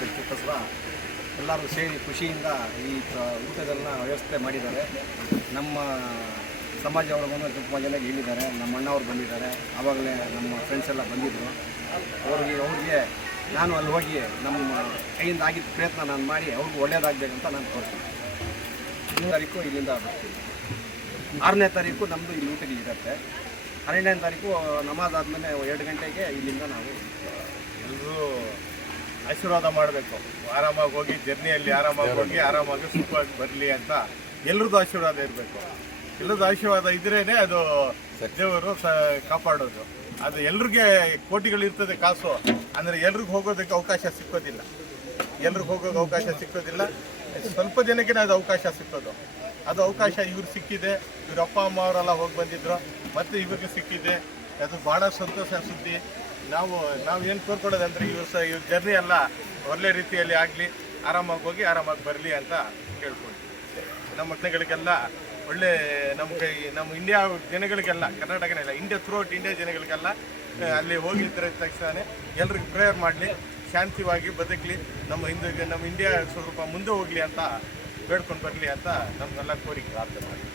ಬರೋದಕ್ಕೋಸ್ಕರ ಎಲ್ಲರೂ ಸೇರಿ ಖುಷಿಯಿಂದ ಈ ಊಟದನ್ನ ವ್ಯವಸ್ಥೆ ಮಾಡಿದ್ದಾರೆ. ನಮ್ಮ ಸಮಾಜವರು ಬಂದು ತುಂಬ ಜನ ಹೇಳಿದ್ದಾರೆ, ನಮ್ಮ ಅಣ್ಣವ್ರು ಬಂದಿದ್ದಾರೆ, ಆವಾಗಲೇ ನಮ್ಮ ಫ್ರೆಂಡ್ಸ್ ಎಲ್ಲ ಬಂದಿದ್ದರು. ಅವ್ರಿಗೆ ನಾನು ಅಲ್ಲಿ ಹೋಗಿ ನಮ್ಮ ಕೈಯಿಂದ ಆಗಿದ್ದ ಪ್ರಯತ್ನ ನಾನು ಮಾಡಿ ಅವ್ರಿಗೂ ಒಳ್ಳೆಯದಾಗಬೇಕಂತ ನಾನು ಕೋರ್ತೀನಿ. 1 ತಾರೀಕು ಇಲ್ಲಿಂದ ಬರ್ತೀನಿ. 6ನೇ ತಾರೀಕು ನಮ್ಮದು ಇಲ್ಲಿ ಊಟಕ್ಕೆ ಇರುತ್ತೆ. 12ನೇ ತಾರೀಕು ನಮಾಜ್ ಆದಮೇಲೆ 2 ಗಂಟೆಗೆ ಇಲ್ಲಿಂದ ನಾವು ಎಲ್ಲರೂ ಆಶೀರ್ವಾದ ಮಾಡಬೇಕು. ಆರಾಮಾಗಿ ಹೋಗಿ ಜರ್ನಿಯಲ್ಲಿ ಆರಾಮಾಗಿ ಹೋಗಿ ಆರಾಮಾಗಿ ಸುಖವಾಗಿ ಬರಲಿ ಅಂತ ಎಲ್ರದ್ದು ಆಶೀರ್ವಾದ ಇರಬೇಕು. ಎಲ್ಲರದ್ದು ಆಶೀರ್ವಾದ ಇದ್ರೇ ಅದು ದೇವರು ಕಾಪಾಡೋದು. ಅದು ಎಲ್ರಿಗೆ ಕೋಟಿಗಳಿರ್ತದೆ ಕಾಸು, ಅಂದರೆ ಎಲ್ರಿಗೂ ಹೋಗೋದಕ್ಕೆ ಅವಕಾಶ ಸಿಕ್ಕೋದಿಲ್ಲ. ಎಲ್ರಿಗೂ ಹೋಗೋಕೆ ಅವಕಾಶ ಸಿಕ್ಕೋದಿಲ್ಲ, ಸ್ವಲ್ಪ ಜನಕ್ಕೆ ಅದು ಅವಕಾಶ ಸಿಕ್ಕೋದು. ಅದು ಅವಕಾಶ ಇವ್ರು ಸಿಕ್ಕಿದೆ. ಇವ್ರ ಅಪ್ಪ ಅಮ್ಮ ಅವರೆಲ್ಲ ಹೋಗಿ ಬಂದಿದ್ರು, ಮತ್ತು ಇವ್ರಿಗೆ ಸಿಕ್ಕಿದೆ. ಅದು ಭಾಳ ಸಂತೋಷ ಸುದ್ದಿ. ನಾವು ಏನು ಕೋರ್ಕೊಳ್ಳೋದಂದರೆ ಇವ್ರ ಜರ್ನಿ ಎಲ್ಲ ಒಳ್ಳೆ ರೀತಿಯಲ್ಲಿ ಆಗಲಿ, ಆರಾಮಾಗಿ ಹೋಗಿ ಆರಾಮಾಗಿ ಬರಲಿ ಅಂತ ಕೇಳ್ಕೊಂಡು ನಮ್ಮ ಮಕ್ಕಳಿಗೆಲ್ಲ ಒಳ್ಳೆ ನಮ್ಮ ಇಂಡಿಯಾ ಜನಗಳಿಗೆಲ್ಲ, ಕರ್ನಾಟಕನೇ ಇಲ್ಲ, ಇಂಡಿಯಾ ಥ್ರೂಔಟ್ ಇಂಡಿಯಾ ಜನಗಳಿಗೆಲ್ಲ ಅಲ್ಲಿ ಹೋಗಿದ್ದ ತಕ್ಷಣ ಎಲ್ರಿಗೂ ಪ್ರೇಯರ್ ಮಾಡಲಿ, ಶಾಂತಿವಾಗಿ ಬದುಕಲಿ, ನಮ್ಮ ಇಂಡಿಯಾ ಸ್ವಲ್ಪ ಮುಂದೆ ಹೋಗಲಿ ಅಂತ ಬೇಡ್ಕೊಂಡು ಬರಲಿ ಅಂತ ನಮಗೆಲ್ಲ ಕೋರಿಕೆ ಪ್ರಾರ್ಥನೆ ಮಾಡಿ.